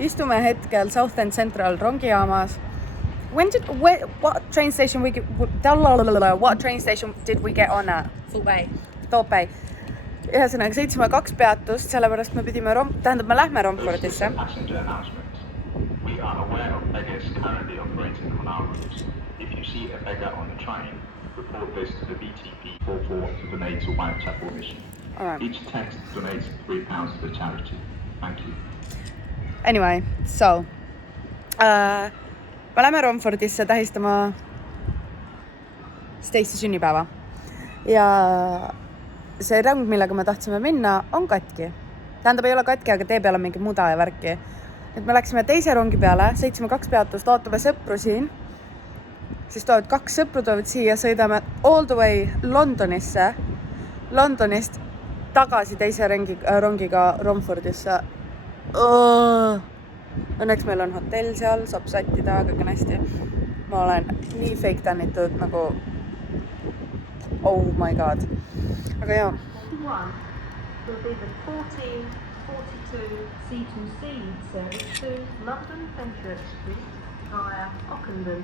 Istume hetkel Southend Central rongijaamas. What train station did we get on at? Toopei. Ühesõnaga 7.2 peatust, sellepärast me pidime me lähme Romfordisse. We are aware of beggars currently operating on our routes. If you see a beggar on the train, report this to the BTP 44 to donate to Whitechapel Mission. Right. Each text donates £3 to the charity. Thank you. Anyway, so me lähme Romfordisse tähistama Stacey sünnipäeva. Ja see rong, millega me tahtsime minna, on katki. Tähendab, ei ole katki, aga tee peal on mingi muda ja värki. Et me läksime teise rongi peale, 7.2 peatust, ootame sõpru siin. Siis tulevad 2 sõpru tulevad siia, sõidame all the way Londonisse. Londonist tagasi teise rongiga Romfordisse. Õnneks meil on hotell seal, saab sättida kõik on hästi. Ma olen nii fake tannitud nagu oh my god. Aga jah. Will be the 1442 C2C service to London Fenchurch Street via Ockenden.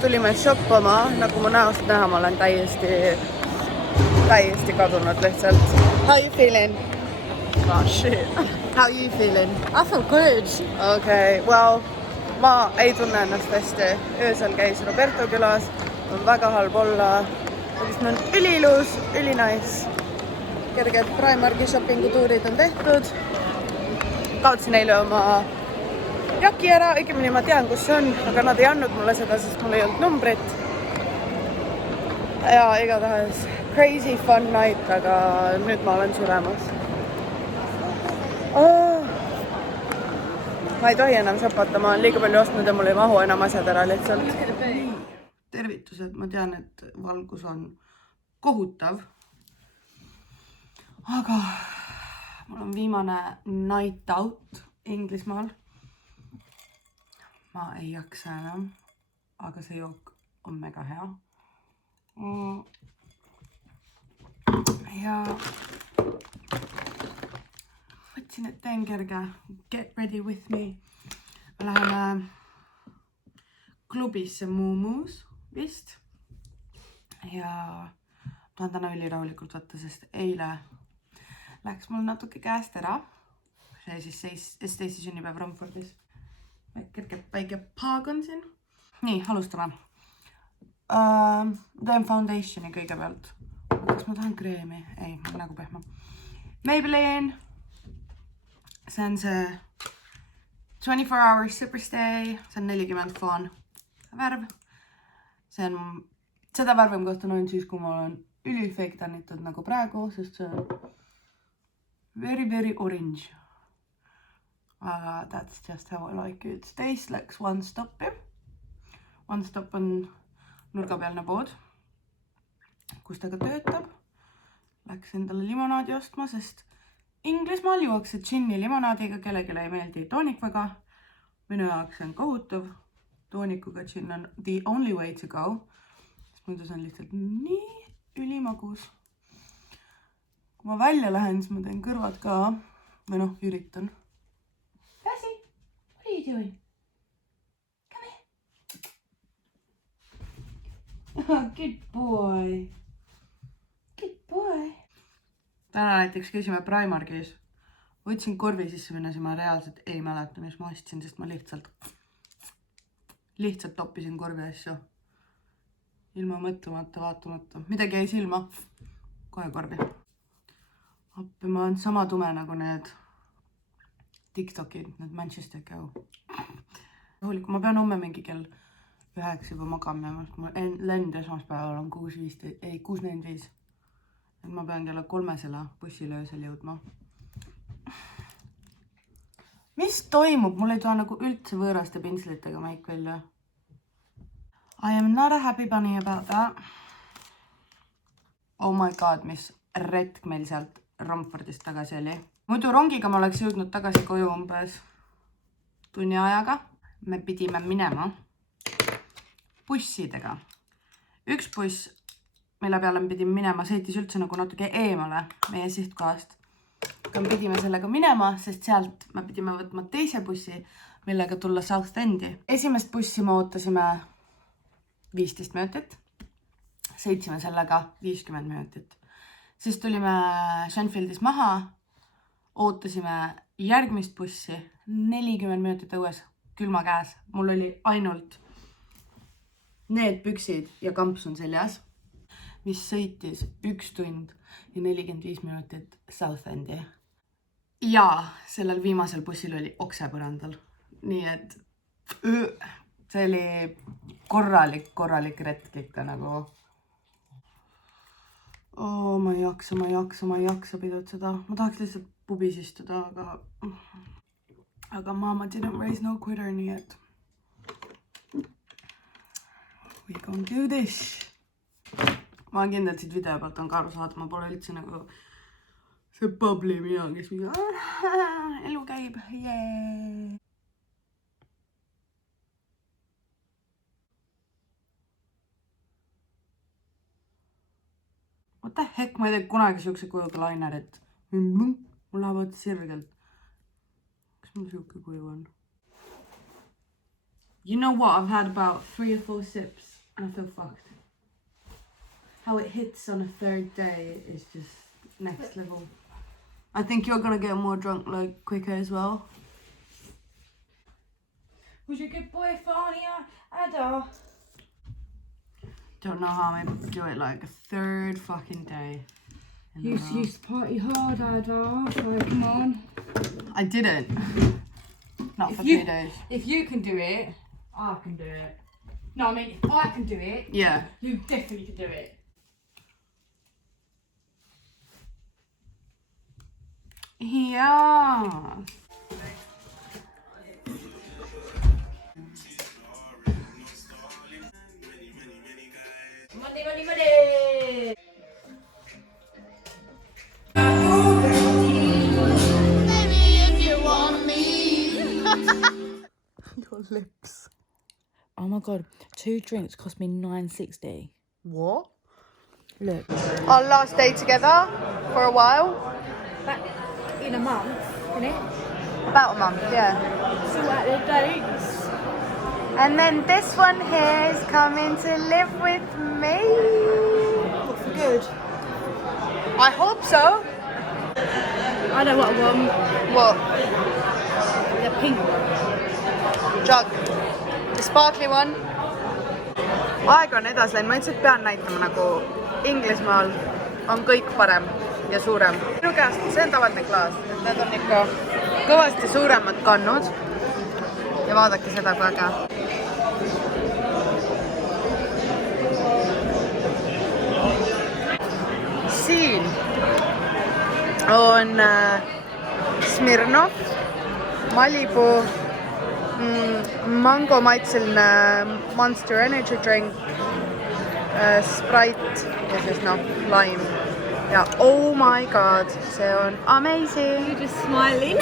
Tulime shoppama, nagu mu näost näha, ma olen täiesti kadunud lihtsalt. How you feeling? Oh shit. How you feeling? I feel good. Okay, well, ma ei tunne ennast hästi. Öösel käis Roberto külas, on väga halb olla. Aga on üliilus, ülinais. Kerged Primarki shoppingu tuurid on tehtud. Kaotsin eile oma jaki ära, õigemini ma tean, kus see on, aga nad ei andnud mulle seda, sest mul ei olnud numbrit. Ja igatahes crazy fun night, aga nüüd ma olen suremas. Ma ei tohi enam shopata, ma olen liiga palju ostnud ja mul ei mahu enam asjad ära lihtsalt. Tervitused, ma tean, et valgus on kohutav. Aga mul on viimane night out Inglismaal. Ma ei jaksa enam, aga see jook on mega hea. Ja mõtlesin, et teen kerge. Get ready with me. Me läheme klubisse Muumus vist. Ja tahan täna ülirahulikult võtta, sest eile läks mul natuke käest ära. See siis Stacey sünnipäev Romfordis. Väike paag on siin. Nii, alustame. Teen foundationi kõigepealt. Kas ma tahan kreemi? Ei, nagu pehma. Maybelline. See on see 24 Hours Superstay. See on 40 Fun värv. Seda värvi ma kohtan ainult siis, kui ma olen ülifake tannitud nagu praegu, sest see on very orange. That's just how I like it. Stace läks One Stopi. One Stop on nurgapealne pood, kus ta ka töötab. Läks endale limonaadi ostma, sest Inglismaal juuakse džinni limonaadiga, kellelegi ei meeldi toonik väga. Minu jaoks on kohutav. Toonikuga džinn on the only way to go. Muidu see on lihtsalt nii ülimagus. Kui ma välja lähen, siis ma teen kõrvad ka. Või noh, üritan. What are you doing? Come here. Oh, good boy. Good boy. Täna näiteks käisime Primarkis. Võtsin korvi sisse minna, siis ma reaalselt ei mäleta, mis ma ostsin, sest ma lihtsalt toppisin korvi asju. Ilma mõtlemata, vaatamata. Midagi jäi silma. Kohe korvi. Appi, ma olen sama tume nagu need TikTokid, need Manchester Go. Ma pean homme mingi kell 9 juba magama. Mu lend esmaspäeval on 6.45. Ma pean kella 3 bussile öösel jõudma. Mis toimub? Mul ei tule nagu üldse võõraste pinslitega maik välja. I am not a happy bunny about that. Oh my god, mis retk meil sealt Romfordist tagasi oli. Muidu rongiga ma oleks jõudnud tagasi koju umbes tunni ajaga. Me pidime minema bussidega. Üks buss, mille peale me pidime minema, sõitis üldse nagu natuke eemale meie sihtkohast. Aga me pidime sellega minema, sest sealt me pidime võtma teise bussi, millega tulla South Endi. Esimest bussi me ootasime 15 minutit. Sõitsime sellega 50 minutit. Siis tulime Shenfieldis maha, ootasime järgmist bussi 40 minutit õues, külma käes. Mul oli ainult need püksid ja kampsun seljas, mis sõitis 1 tund ja 45 minutit South Endi. Ja sellel viimasel bussil oli oksepõrandal. Nii et see oli korralik retk ikka nagu. Ma ei jaksa pidutseda. Ma tahaks lihtsalt pubis istuda, aga mama didn't raise no quitter, nii et we gonna do this. Ma olen kindlalt siit video pealt on ka aru saada, ma pole üldse nagu see bubbly mina, kes elu käib, yeah. What the heck, ma ei tea kunagi siukse kujuga lainerit. Mul lähevad sirgelt. Kas mul siuke kuju on? You know what? I've had about 3 or 4 sips and I feel fucked. How it hits on a 3rd day is just next level. I think you're gonna get more drunk like quicker as well. Was you a good boy, Farney, Ada? Don't know how I do it like a 3rd fucking day. You used to party hard, Ada, so come on. I didn't. Not for 3 days. If you can do it, I can do it. No, I mean, if I can do it, Yeah. you definitely can do it. Yeah. Money! Your lips. Oh my god, 2 drinks cost me $9.60. What? Look. Our last day together for a while. Back in a month, innit? About a month, yeah. So like the dates. And then this one here is coming to live with me. What, for good? I hope so. I know what I want. What? The pink one. Jug. The sparkly one. Aeg on edasi läinud, ma ütlesin, et pean näitama nagu Inglismaal on kõik parem ja suurem. Minu käest, see on tavaline klaas, et need on ikka kõvasti suuremad kannud. Ja vaadake seda kui äge. Siin on Smirnov, Malibu, mango maitseline Monster Energy drink, Sprite ja siis lime. Ja oh my god, see on amazing. You're just smiling.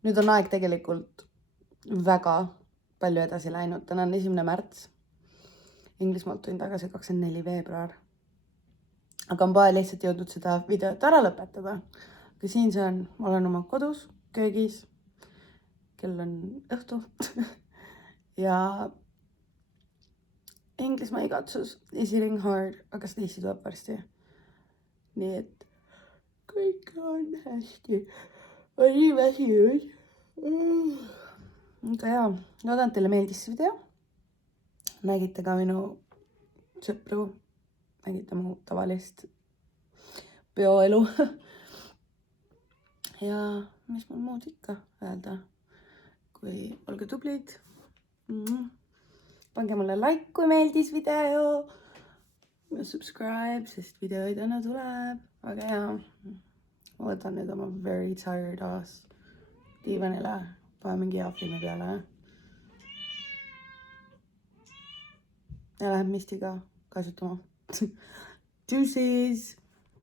Nüüd on aeg tegelikult väga palju edasi läinud. Täna on 1. märts. Inglismaalt tulin tagasi 24. veebruar. Aga on vaja lihtsalt jõudnud seda videot ära lõpetada. Aga siin see on, ma olen oma kodus, köögis. Kell on õhtu. Ja Inglismaa igatsus is hitting hard, aga Stacey tuleb varsti. nii et kõik on hästi. Olen nii väsinud. Aga jaa, loodan, et teile meeldis see video. Nägite ka minu sõpru, nägite mu tavalist peoelu. Ja mis mul muud ikka öelda, kui olge tublid. Pange mulle like, kui meeldis video. Ja subscribe, sest videoid õnne tuleb. Aga jaa, ma võtan nüüd oma very tired ass diivanile. Panen mingi hea filmi peale. Ja läheb Mistiga kasutama. Deuces!